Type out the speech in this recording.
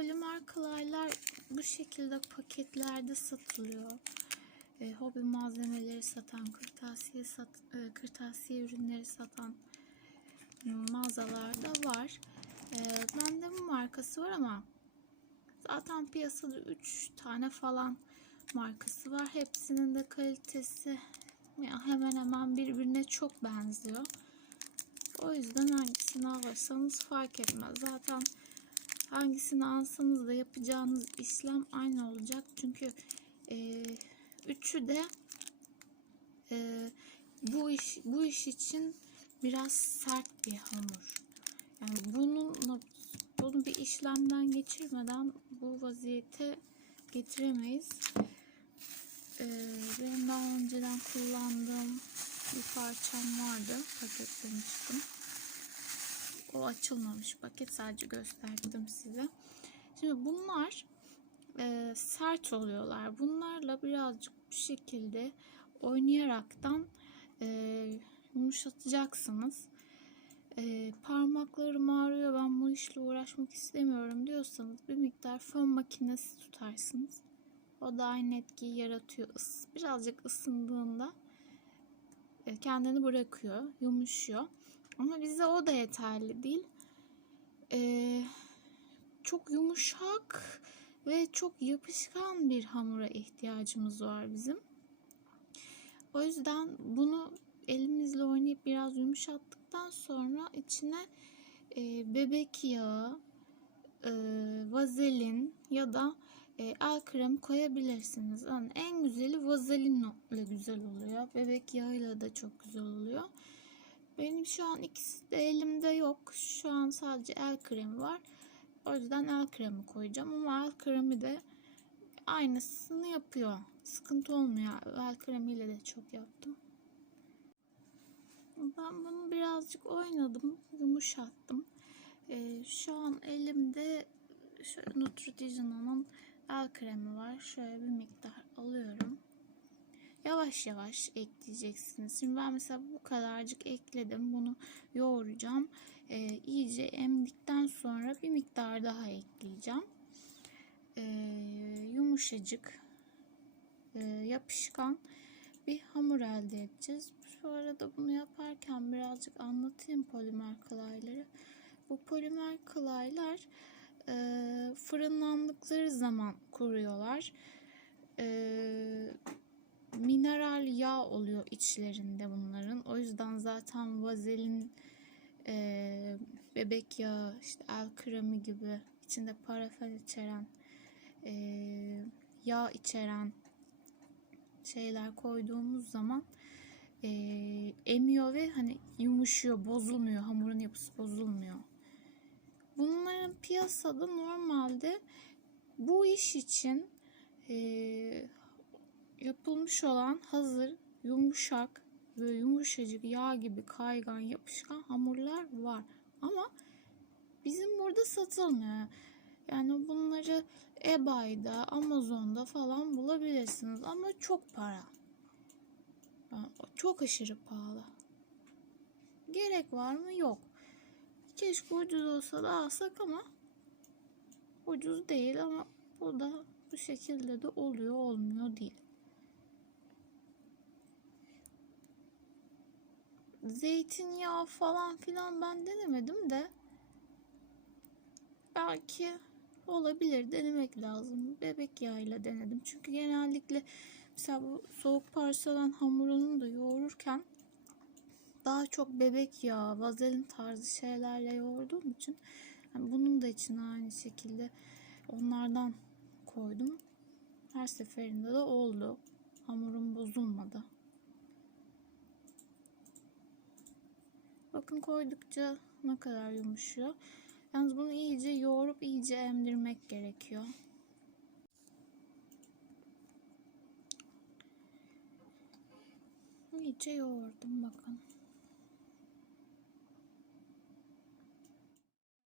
polimer bu şekilde paketlerde satılıyor. E, hobi malzemeleri satan, kırtasiye sat, e, kırtasiye ürünleri satan mağazalarda var. E, bende bu markası var ama zaten piyasada 3 tane falan markası var. Hepsinin de kalitesi hemen hemen birbirine çok benziyor. O yüzden hangisini alırsanız fark etmez. Zaten hangisini alsanız da yapacağınız işlem aynı olacak. Çünkü e, üçü de e, bu iş bu iş için biraz sert bir hamur. Yani bunun bunu bir işlemden geçirmeden bu vaziyete getiremeyiz. Ee, benim daha önceden kullandığım bir parçam vardı. Paketlemiştim. O açılmamış paket. Sadece gösterdim size. Şimdi bunlar e, sert oluyorlar. Bunlarla birazcık bu şekilde oynayaraktan e, yumuşatacaksınız. E, parmaklarım ağrıyor ben bu işle uğraşmak istemiyorum diyorsanız bir miktar fön makinesi tutarsınız. O da aynı etkiyi yaratıyor. Birazcık ısındığında e, kendini bırakıyor, yumuşuyor. Ama bize o da yeterli değil. Ee, çok yumuşak ve çok yapışkan bir hamura ihtiyacımız var bizim. O yüzden bunu elimizle oynayıp biraz yumuşattıktan sonra içine e, bebek yağı, e, vazelin ya da e, el kremi koyabilirsiniz. Yani en güzeli vazelinle güzel oluyor. Bebek yağıyla da çok güzel oluyor. Benim şu an ikisi de elimde yok. Şu an sadece el kremi var. O yüzden el kremi koyacağım ama el kremi de aynısını yapıyor. Sıkıntı olmuyor. El kremiyle de çok yaptım. Ben bunu birazcık oynadım, yumuşattım. Ee, şu an elimde Neutrogena'nın el kremi var. Şöyle bir miktar alıyorum. Yavaş yavaş ekleyeceksiniz. Şimdi ben mesela bu kadarcık ekledim. Bunu yoğuracağım. Ee, iyice emdikten sonra bir miktar daha ekleyeceğim. Ee, yumuşacık, e, yapışkan bir hamur elde edeceğiz. Bu arada bunu yaparken birazcık anlatayım polimer klayları. Bu polimer klaylar e, fırınlandıkları zaman kuruyorlar. E, mineral yağ oluyor içlerinde bunların. O yüzden zaten vazelin, e, bebek yağı, işte el kremi gibi içinde parafen içeren, e, yağ içeren şeyler koyduğumuz zaman e, emiyor ve hani yumuşuyor, bozulmuyor. Hamurun yapısı bozulmuyor. Bunların piyasada normalde bu iş için e, yapılmış olan hazır yumuşak ve yumuşacık yağ gibi kaygan yapışkan hamurlar var. Ama bizim burada satılmıyor. Yani bunları eBay'da, Amazon'da falan bulabilirsiniz ama çok para. Çok aşırı pahalı. Gerek var mı? Yok. Keşke ucuz olsa da alsak ama ucuz değil ama bu da bu şekilde de oluyor olmuyor değil. Zeytinyağı falan filan ben denemedim de belki olabilir denemek lazım. Bebek yağıyla denedim. Çünkü genellikle mesela bu soğuk parçalan hamurunu da yoğururken daha çok bebek yağı, vazelin tarzı şeylerle yoğurduğum için yani bunun da içine aynı şekilde onlardan koydum. Her seferinde de oldu. Hamurum bozulmadı. Bakın koydukça ne kadar yumuşuyor. Yalnız bunu iyice yoğurup iyice emdirmek gerekiyor. İyice yoğurdum bakın.